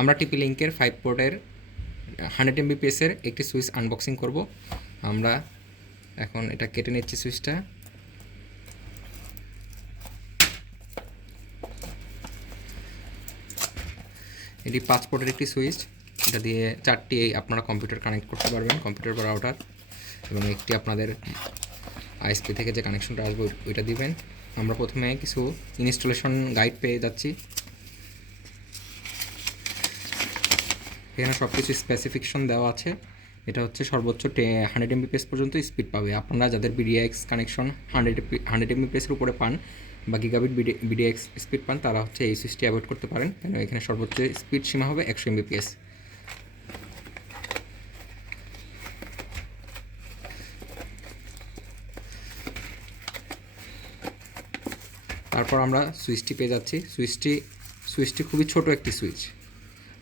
আমরা টিপি লিঙ্কের 5 পোর্টের 100 MBPS-এর একটি সুইচ আনবক্সিং করব। আমরা এখন এটা কেটে নিচ্ছি সুইচটা। এটি 5 পোর্টের একটি সুইচ, এটা দিয়ে 4টি আপনারা কম্পিউটার কানেক্ট করতে পারবেন, কম্পিউটার বা রাউটার, এবং একটি আপনাদের আইএসপি থেকে যে কানেকশনটা আসবে ওইটা দিবেন। আমরা প্রথমে কিছু ইনস্টলেশন গাইড পেয়ে যাচ্ছি। এখানে সব কিছু স্পেসিফিকেশন দেওয়া আছে। এটা হচ্ছে সর্বোচ্চ 100 MBPS পর্যন্ত স্পিড পাবে। আপনারা যাদের MDIX কানেকশন 100 MBPS-এর উপরে পান বা গিগাবিট MDIX স্পিড পান, তারা হচ্ছে এই সুইচটি অ্যাভয়েড করতে পারেন, কেন এখানে সর্বোচ্চ স্পিড সীমা হবে 100 MBPS। তারপর আমরা সুইচটি পেয়ে যাচ্ছি। সুইচটি খুবই ছোট একটি সুইচ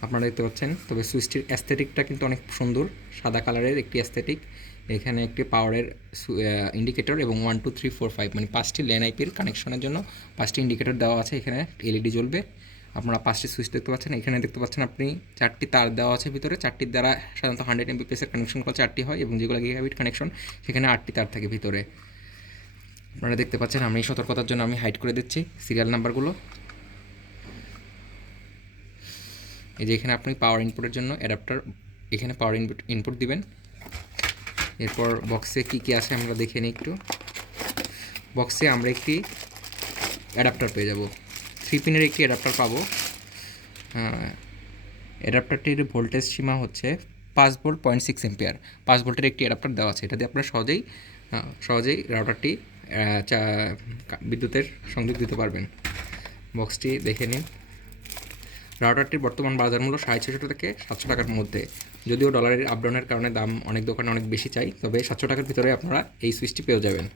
আপনারা দেখতে পাচ্ছেন, তবে সুইচটির অ্যাস্থেটিকটা কিন্তু অনেক সুন্দর, সাদা কালারের একটি অ্যাস্থেটিক। এখানে একটি পাওয়ারের ইন্ডিকেটর এবং 1 2 3 4 5 মানে 5টি ল্যান আইপির কানেকশনের জন্য 5টি ইন্ডিকেটর দেওয়া আছে। এখানে এলইডি জ্বলবে। আপনারা 5টি সুইচ দেখতে পাচ্ছেন। এখানে দেখতে পাচ্ছেন আপনি 4টি তার দেওয়া আছে ভিতরে। 4টির দ্বারা সাধারণত 100 MBPS-এর কানেকশন কল 4টি হয়, এবং যেগুলো গিগাবিট কানেকশন সেখানে 8টি তার থাকে ভিতরে। আপনারা দেখতে পাচ্ছেন, আমি সতর্কতার জন্য আমি হাইড করে দিচ্ছি সিরিয়াল নাম্বারগুলো। এই যে এখানে আপনি পাওয়ার ইনপুটের জন্য অ্যাডাপ্টার, এখানে পাওয়ার ইনপুট দিবেন। এরপর বক্সে কি কি আছে আমরা দেখে নিই একটু। বক্সে আমরা একটি অ্যাডাপ্টার পেয়ে যাব, 3 পিনের একটি অ্যাডাপ্টার পাবো। অ্যাডাপ্টারটির ভোল্টেজ সীমা হচ্ছে 5 ভোল্ট 0.6 এম্পিয়ার। 5 ভোল্টের একটি অ্যাডাপ্টার দেওয়া আছে। এটা দিয়ে আপনারা সহজেই রাউটারটি বিদ্যুতের সংযোগ দিতে পারবেন। বক্সটি দেখে নিন। রাউটারটির বর্তমান বাজার মূল্য 650 থেকে 700 টাকার মধ্যে। যদিও ডলারের আপডাউনের কারণে দাম অনেক দোকানে অনেক বেশি চাই, তবে 700 টাকার ভিতরে আপনারা এই সুইচটি পেয়ে যাবেন।